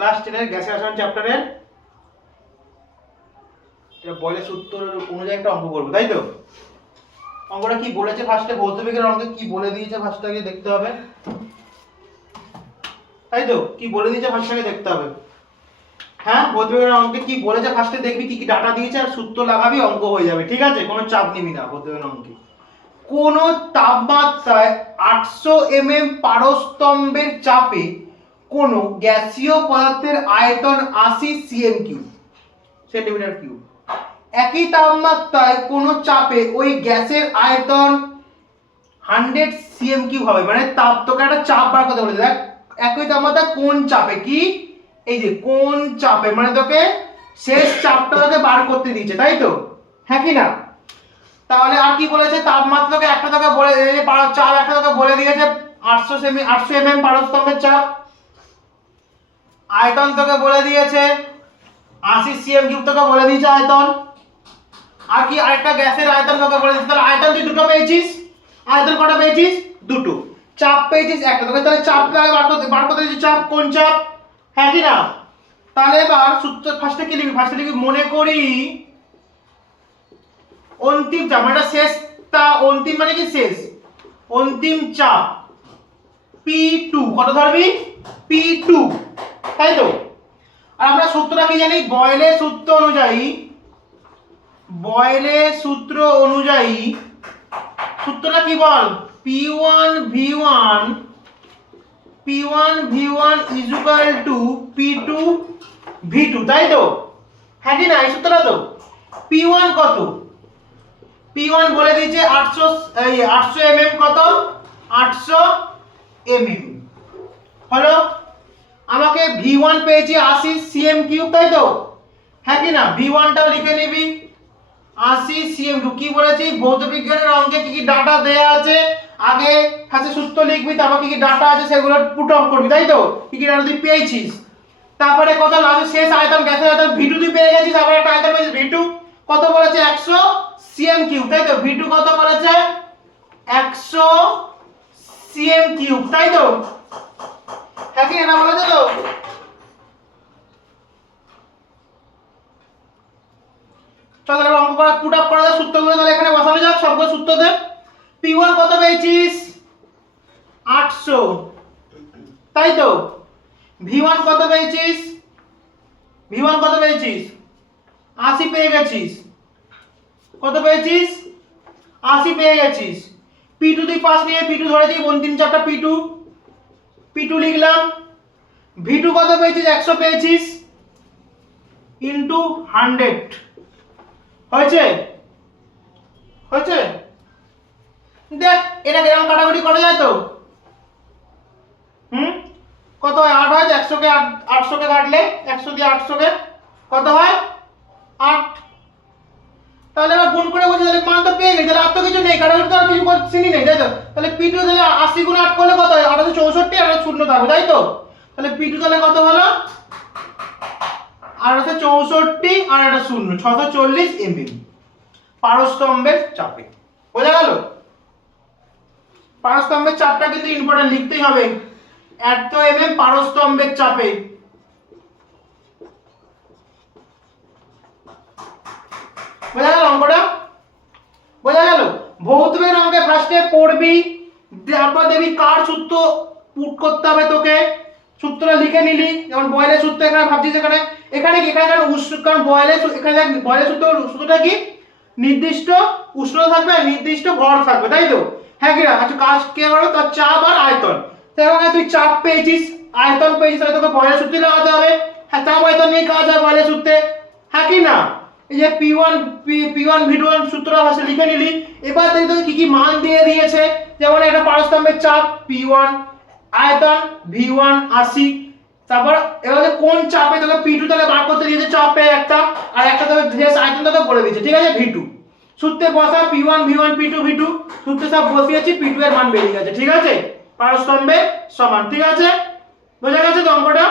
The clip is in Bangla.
ক্লাস 10 এর গ্যাসের রসায়ন চ্যাপ্টারের এটা বয়লের সূত্র অনুযায়ী একটা অঙ্ক করব, তাই তো? অঙ্কটা কি বলেছে ফার্স্টে, ভৌত বিজ্ঞানের অঙ্কে কি বলে দিয়েছে ফার্স্টে আগে দেখতে হবে, তাই তো? কি বলে দিয়েছে ফার্স্টে আগে দেখতে হবে। হ্যাঁ, ভৌত বিজ্ঞানের অঙ্কে কি বলেছে ফার্স্টে দেখবি, কি কি ডাটা দিয়েছে আর সূত্র লাগাবি, অঙ্ক হয়ে যাবে, ঠিক আছে? কোনো চাপ নিবি না ভৌত বিজ্ঞানের অঙ্কে। কোন তাপমাত্রায় 800 mm পারস্তম্ভের চাপে কোন গ্যাসীয় পদার্থের আয়তন 80 cm3 সেন্টিমিটার কিউব। একই তাপমাত্রায় কোন চাপে ওই গ্যাসের আয়তন 100 cm3 হবে। মানে তাপ, তোকে একটা চাপ বার করতে বলেছে। দেখ, একই তাপমাত্রা কোন চাপে, কি এই যে কোন চাপে, মানে তোকে শেষ চাপটা তোকে বার করতে দিয়েছে, তাই তো? হ্যাঁ কি না? তাহলে আর কি বলেছে, তাপমাত্রাকে একটা তোকে বলে, এই যে চাপ একটা তোকে বলে দিয়েছে 800 mm পারস্তম্ভের চাপ। আয়তন তোকে বলে দিয়েছে 80 cm3 তোকে বলে দিয়েছে আয়তন। আর কি আরেকটা গ্যাসের আয়তন তোকে বলে দিয়েছে। তাহলে আয়তন তুই দুটো পেয়েছিস, আয়তন কটা পেয়েছিস? দুটো। চাপ পেয়েছিস একটা, তোকে তাহলে চাপটা বার করতে দিয়েছে, চাপ কোন চাপ, হ্যাঁ কি না? তাহলে এবার সূত্র ফার্স্টে কি লিখবি, ফার্স্টে লিখবি মনে করি অন্তিম চাপ, মানে শেষটা, অন্তিম মানে কি শেষ, অন্তিম চাপ P2 কত ধরবি? P2, তাই তো? আর আমরা সূত্রটা কি জানি, বয়লের সূত্র অনুযায়ী, বয়লের সূত্র অনুযায়ী সূত্রটা কি বল, P1 V1 is equal to P2 V2, তাই তো? হ্যাঁ কি না? এই সূত্রটা তো। P1 কত? P1 বলে দিয়েছে 800 mm, কত? 800 mm হলো। আমাকে V1 পেয়েছি 80 cm3, তাই তো? হ্যাঁ কি না? V1 টাও লিখে নিবি 80 cm3। কি বলেছি, ভৌত বিজ্ঞানের অঙ্কে কি কি ডাটা দেয়া আছে, আগে ফার্স্টে সূত্র লিখবি, তারপর কি কি ডাটা আছে সেগুলো পুট অফ করবি, তাই তো? কি কি ডাটা তুই পেয়েছিস, তারপরে কত লাস্টে শেষ আয়তন, গ্যাসের আয়তন V2 তুই পেয়ে গেছিস, তারপরে একটা আয়তন পেয়েছিস V2 কত বলেছে 100 cm3, তাই তো? V2 কত বলেছে 100 cm3, তাই তো? হ্যাঁ কি না বলেছে তো? চল তাহলে অঙ্ক করা, পুট আপ করা যাক সূত্রগুলো, তাহলে এখানে বসানো যাক সবগুলো সূত্র দে। P1 কত পেয়েছিস 800, তাই তো? V1 কত পেয়েছিস, V1 কত পেয়েছিস 80 পেয়ে গেছিস, কত পেয়েছিস 80 পেয়ে গেছিস। P2 তুই পাস নিয়ে P2 ধরেছি, অন্তিম চাপটা P2 লিখলাম। V2 কত পেয়েছিস 100 পেয়েছিস ইনটু 100 হয়েছে, হয়েছে? দেখ এটা এরকম কাটাকুটি করা যায় তো? কত হয়, 8 হয়, 100 কে 800 কে কাটলে, 100 দিয়ে 800 কে কত হয় 8। তাহলে এবার গুণ করে বলছি, তাহলে মান তো পেয়ে গেছি, তাহলে আর তো কিছু নেই, কাটাকুটি তো আর কিছু করছিনি নেই, তাই তো? তাহলে P2 তাহলে 80 গুণ 8 করলে কত হয় 864, আর শূন্য থাকবে, তাই তো? তাহলে P2 তাহলে কত হলো 864 আর একটা শূন্য, 640 mm পারস্তম্ভের চাপে। বোঝা গেল? পারস্তম্ভের চাপটা কিন্তু ইম্পর্টেন্ট, লিখতেই হবে, এত mm পারস্তম্ভের চাপে। বোঝা গেল অঙ্কটা? বোঝা গেল? ভৌত বিজ্ঞানের অঙ্কে ফার্স্টে পড়বি, তারপর দেখবি কার সূত্র পুট করতে হবে তোকে, সূত্রটা লিখে নিলি। যেমন বয়লের সূত্র এখানে ভাবছিস, এখানে কি এখানে উষ্ণ, কারণ বয়লের এখানে দেখ বয়লের সূত্রটা কি, নির্দিষ্ট উষ্ণতা থাকবে, নির্দিষ্ট ভর থাকবে, তাই তো? হ্যাঁ কি না? আচ্ছা, কাজ কে করবে, তার চাপ আর আয়তন। তাহলে তুই চাপ পেয়েছিস, আয়তন পেয়েছিস, তাহলে তোকে বয়লের সূত্রে লাগাতে হবে। হ্যাঁ, চাপ আয়তন নিয়ে কাজ হয় বয়লের সূত্রে, হ্যাঁ কি না? এই যে P1 V1 সূত্রটা ভাষা লিখে নিলি। এবার দেখি তোকে কি কি মান দিয়ে দিয়েছে, যেমন একটা পারস্তম্ভের চাপ P1, আয়তন V1 80, তারপর এবারে কোন চাপে তোকে P2 তাহলে বার করতে দিয়েছে, চাপে একটা, আর একটা তোকে শেষ আয়তন তোকে বলে দিয়েছে, ঠিক আছে? V2 সূত্রে বসা, P1 V1 P2 V2 সূত্রে সব বসিয়েছি, P2 এর মান বেরিয়ে গেছে, ঠিক আছে? পারস্তম্ভের সমান, ঠিক আছে? বোঝা গেছে তো অঙ্কটা?